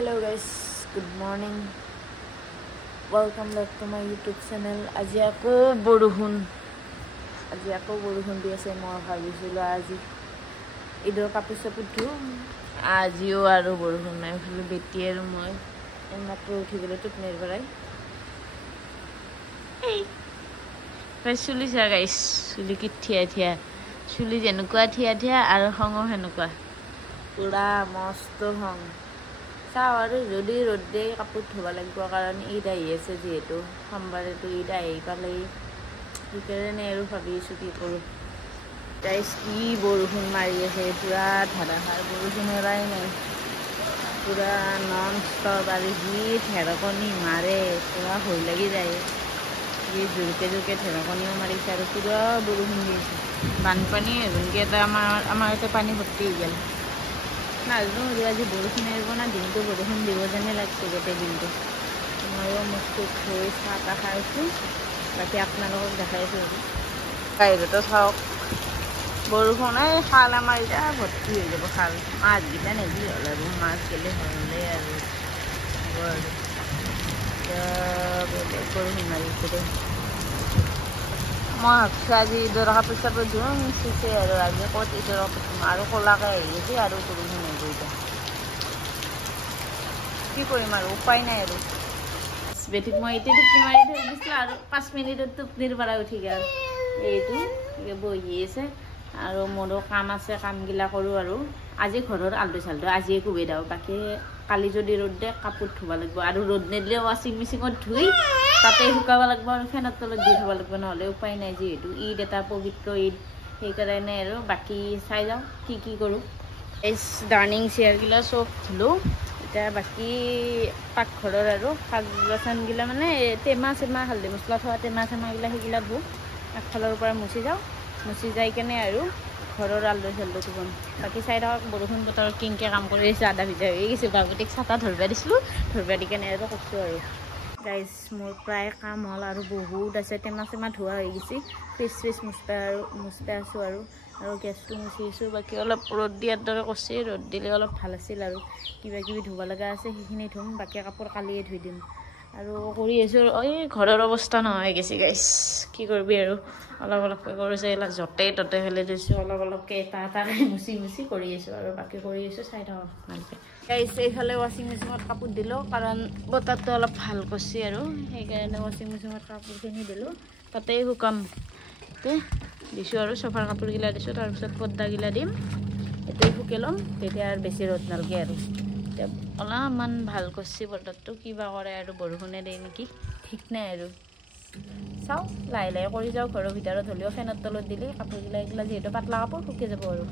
Hello guys, good morning. Welcome back to my YouTube channel. আজি আকৌ বৰষুণ দি আছে। মই ভাবিছিলোঁ আজি ঈদৰ কাপোৰ চাপোৰ ধুম, আজিও আৰু বৰষুণ নাই। ভাবিলোঁ বেটি আৰু মই মাত্ৰ উঠি গ'লো টোপনিৰ পৰাই। চুলি চা গাইছ, চুলি কি থিয়া চুলি যেনেকুৱা থিয়া আৰু খঙো সেনেকুৱা পুৰা মস্ত খং। চাওঁ আৰু যদি ৰ'দ দিয়ে কাপোৰ ধুব লাগিব, কাৰণ ঈদ আহি আছে যিহেতু সোমবাৰেতো ঈদ আহি পালেই, সেইকাৰণে আৰু ভাবি আছোঁ কি কৰোঁ। গাইছ কি বৰষুণ মাৰি আছে, পূৰা ধাৰাসাৰ বৰষুণ এৰাই নাই, পূৰা নন ষ্টপ। আৰু যি ঢেৰেকনি মাৰে পূৰা ভয় লাগি যায়। যি জোৰকৈ ঢেৰেকনিও মাৰিছে আৰু পূৰা বৰষুণ দি আছে। বানপানী এজনকৈ এটা আমাৰ ইয়াতে পানী ভৰ্তি হৈ গ'ল। নাজানো আজি বৰষুণ আহিব না দিনটো বৰষুণ দিব যেনে লাগছে গোটেই দিনটো। ময়ো মুখ চুখ ধুই চাহ তাহ খাইছোঁ, বাকী আপোনালোকক দেখাইছোঁ আৰু বাহিৰতো চাওক বৰষুণ। এই খাল আমাৰ এতিয়া ভৰ্তি হৈ যাব, খাল মাছকেইটা নেদি হ'ল আৰু মাছ গ'লে হ'লে আৰু হ'ব আৰু এতিয়া বেলেগ বৰষুণ মাৰিছে দেই। মই ভাবিছোঁ আজি ঈদৰ কাপোৰ চাপোৰ ধুম চিছে আৰু আজি ক'ত ঈদৰ কাপোৰ ধুম, আৰু ক'লাকৈ আহি গৈছে আৰু বৰষুণ আহিব। এতিয়া কি কৰিম আৰু উপায় নাই আৰু। বেটিক মই এতিয়া টোপনি মাৰি থৈ দিছিলোঁ আৰু 5 মিনিটত টোপনিৰ পৰা উঠি গ'ল। এইটো বহি আছে আৰু মোৰো কাম আছে, কামগিলা কৰোঁ আৰু আজি ঘৰৰ আলু চালু আজিয়ে কুবি দিওঁ। বাকী কালি যদি ৰ'দ দিয়ে কাপোৰ ধুব লাগিব, আৰু ৰ'দ নিদিলে ৱাশ্বিং মেচিনত ধুই তাতে শুকাব লাগিব আৰু ফেনৰ তলত দি থ'ব লাগিব, নহ'লে উপায় নাই। যিহেতু ঈদ এটা পবিত্ৰ ঈদ, সেইকাৰণে আৰু বাকী চাই যাওঁ কি কৰোঁ। এই ডাইনিং চেয়াৰগিলা চব ধুলোঁ। এতিয়া বাকী পাকঘৰৰ আৰু শাক বাচনগিলা মানে টেমা চেমা হালধি মছলা থোৱা টেমা চেমাগিলা সেইগিলা ধুওঁ। আগফালৰ পৰা মুচি যাওঁ, মুচি যাই কেনে আৰু ঘৰৰ আলু চালু ধুম। বাকী চাই থাকক বৰষুণ বতৰত কিনকৈ কাম কৰি আছে। আধা ভিজা হৈ গৈছে, বাবুটিক ছাতা ধৰিব দিছিলোঁ, ধৰিব দি কেনে আৰু কৈছোঁ আৰু গাইজ মোৰ প্ৰায় কাম হ'ল আৰু বহুত আছে। টেমা চেমা ধোৱা হৈ গৈছে, ফ্ৰিজ মুচপা আছোঁ আৰু গেছটো মুচিছোঁ। বাকী অলপ ৰ'দ দিয়াৰ দৰে কৰিছে, ৰ'দ দিলে অলপ ভাল আছিল আৰু কিবা কিবি ধুব লগা আছে সেইখিনি ধুম। বাকী কাপোৰ কালিয়ে ধুই দিম আৰু কৰি আছোঁ। এই ঘৰৰ অৱস্থা নহয় গৈছে গাইজ, কি কৰিবি আৰু অলপকৈ কৰিছে। এইবিলাক য'তেই ত'তে ফেলাই থৈছোঁ, অলপকৈ এটাকৈ মুচি কৰি আছোঁ আৰু বাকী কৰি আছোঁ। চাই থাকক ভালকৈ গাইজ। এইফালে ৱাশ্বিং মেচিনত কাপোৰ দিলোঁ, কাৰণ বতাহটো অলপ ভাল কৰিছে আৰু সেইকাৰণে ৱাশ্বিং মেচিনত কাপোৰখিনি দিলোঁ, তাতেই শুকাম দিছোঁ আৰু চফাৰ কাপোৰগিলা দিছোঁ। তাৰপিছত পৰ্দাগিলা দিম, এতিয়াই শুকাই ল'ম, তেতিয়া আৰু বেছি ৰ'দ নালাগে আৰু এতিয়া অলপমান ভাল কৰিছে বতৰটো। কিবা কৰে আৰু বৰষুণে দিয়ে নেকি ঠিক নাই আৰু চাওঁ, লাহে লাহে কৰি যাওঁ। ঘৰৰ ভিতৰত হ'লেও ফেনৰ তলত দিলে কাপোৰগিলা এইগিলা যিহেতু পাতলা কাপোৰ শুকাই যাব আৰু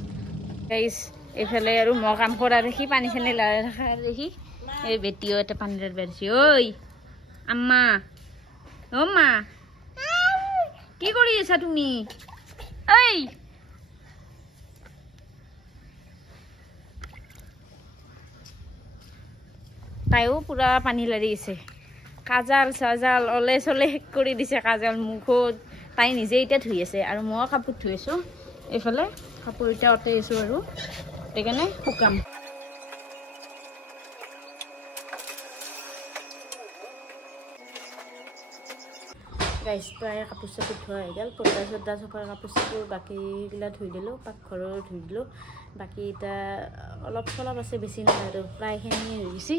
গাইজ। এইফালে আৰু মই কাম কৰা দেখি পানী চানী লাহে থকা দেখি এই বেটিও এটা পানী লাৰ বাঢ়িছে। ঐ আম্মা, অ' মা কি কৰি আছা তুমি? এই তাইও পূৰা পানী লাৰি আছে, কাজাল চাজাল অলে চলে শেষ কৰি দিছে, কাজাল মুখত। তাই নিজে এতিয়া ধুই আছে আৰু মই কাপোৰ ধুই আছোঁ। এইফালে কাপোৰ এতিয়া অঁতাই আছোঁ আৰু সেইকাৰণে শুকাম। গাইজ প্ৰায় কাপোৰ চাপোৰ ধোৱা হৈ গ'ল, পৰ্দা চৰ্দা চফাৰ কাপোৰ চাপোৰ বাকীগিলা ধুই দিলোঁ, পাকঘৰৰ ধুই দিলোঁ। বাকী এতিয়া অলপ চলপ আছে, বেছি নাই আৰু প্ৰায়খিনি হৈ গৈছে।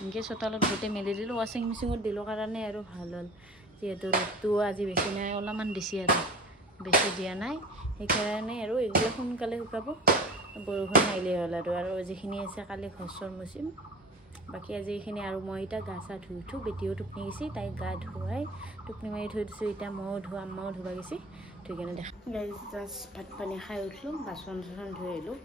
এনেকৈ চোতালত গোটেই মেলি দিলোঁ, ৱাশ্বিং মেচিনত দিলোঁ কাৰণে আৰু ভাল হ'ল। যিহেতু ৰ'দটো আজি বেছি নাই, অলপমান দিছে আৰু বেছি দিয়া নাই, সেইকাৰণে আৰু এইবিলাক সোনকালে শুকাব। বৰষুণ আহিলেই হ'ল আৰু যিখিনি আছে কালি ঘৰ চৰ মুচিম। বাকী আজি এইখিনি আৰু মই এতিয়া গা চা ধুই উঠোঁ। বেটিও টোপনি গৈছে, তাইক গা ধুৱাই টোপনি মাৰি থৈ দিছোঁ। এতিয়া ময়ো ধোৱা, আম্মাও ধুবা গৈছে, ধুই কেনে দেখা গাইজ জাষ্ট ভাত পানী খাই উঠলোঁ, বাচন চাচন ধুই আহিলোঁ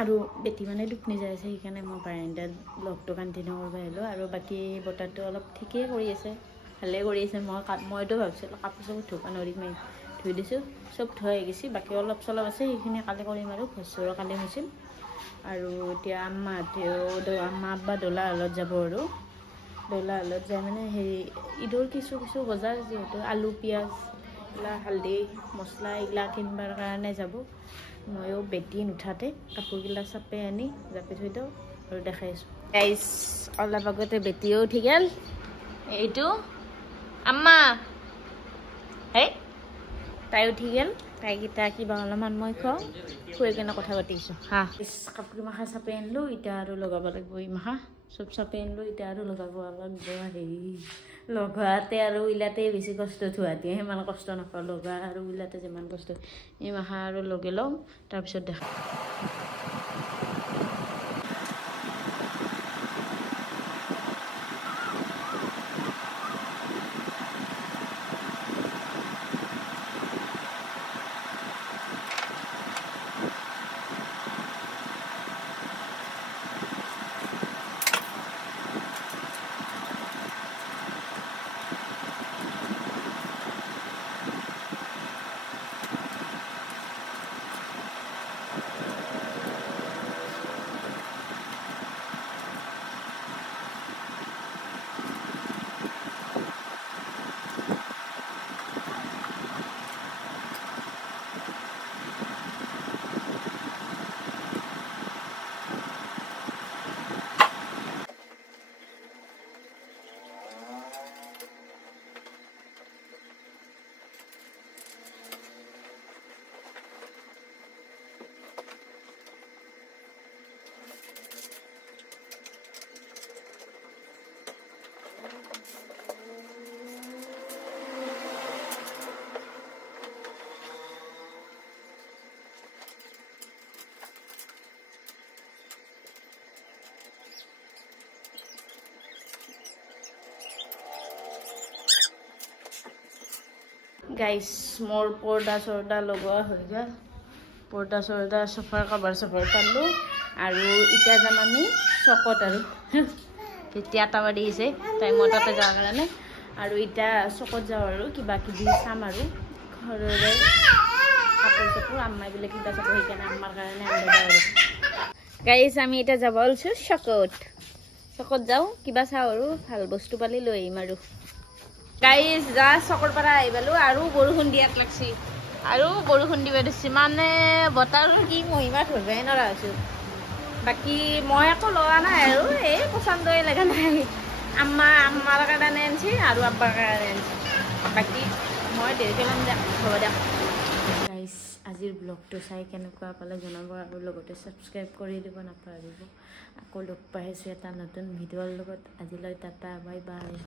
আৰু বেটি মানে টোপনি যাই আছে, সেইকাৰণে মই বাৰান্দাত ব্লগটো কণ্টিনিউ কৰিব আহিলোঁ। আৰু বাকী বতৰটো অলপ ঠিকেই কৰি আছে, ভালেই কৰি আছে। মইতো ভাবিছিলোঁ কাপোৰ চাপোৰ ধুব নোৱাৰিম, ধুই দিছোঁ, চব ধোৱা হৈ গৈছে। বাকী অলপ চলপ আছে, সেইখিনি কালি কৰিম আৰু ঘৰ চৰ কালি মুচিম। আৰু এতিয়া আম্মা আব্বা দলা হালত যাব আৰু দলা হালত যাই মানে হেৰি ঈদৰ কিছু বজাৰ, যিহেতু আলু পিঁয়াজ এইগিলা হালধি মছলা এইগিলা কিনিবৰ কাৰণে যাব। ময়ো বেটি নুঠাতে কাপোৰগিলা চাপে আনি জাপি থৈ দিওঁ আৰু দেখাই আছোঁ। গাইজ অলপ আগতে বেটিও উঠি গেল এইটো আম্মা হে তাই উঠি গেল তাইকেইটা কিবা অলপমান মই খুৱাই কিনে কথা পাতিছো হা কাপোৰ মাখা চাপে আনিলো এতিয়া আৰু লগাব লাগিব এই মাখা চব চাপে আনিলো এতিয়া আৰু লগাব লাগিব হেৰি লগাতে আৰু উইলাতে বেছি কষ্ট ধোৱাতে সিমান কষ্ট নাপাওঁ লগা আৰু উইলাতে যিমান কষ্ট এই মাখা আৰু লগে লওঁ তাৰপিছত দেখা গাইস মোৰ পৰ্দা সৰ্দা লগোৱা হৈ গ'ল পর্দা সর্দা সোফার কভার সফার পারলো আর ইটা যাম আমি চকত আর এতিয়া আটাবাড়ি আছে তাই মই তাতে যাওয়ার কারণে আর ইটা চকত যাও আর কিবা কিবি চাম আর ঘরের কাপড় চাপড় আম্মাই বলে কিবা চাব সেইখানে আম্মার কারণে আনবা যাও আর গাইস আমি এটা যাব বলছো চকত যাও কিবা চাও আর ভাল বস্তু পালি লৈ আহিম আর গাইজ যা চকৰ পৰা আহিবালো আৰু বৰষুণ দিয়াক লাগছি আৰু বৰষুণ দিবা দিছি মানে বতাৰ কি মহিমা ধৰবাই নৰা হৈছো বাকী মই একো লোৱা নাই আৰু এই পচন্দই লগা নাই আম্মাৰ কাৰণে আনছি আৰু আব্বাৰ কাৰণে আনছি বাকী মই দেৰিকে ল'ম দে হ'ব দে গাইজ আজিৰ ব্লগটো চাই কেনেকুৱা পালে জনাব আৰু লগতে ছাবস্ক্ৰাইব কৰি দিব নাপাহৰিব আকৌ লগ পাইছোঁ এটা নতুন ভিডিঅ'ৰ লগত আজিলৈ টাটা বাই বাই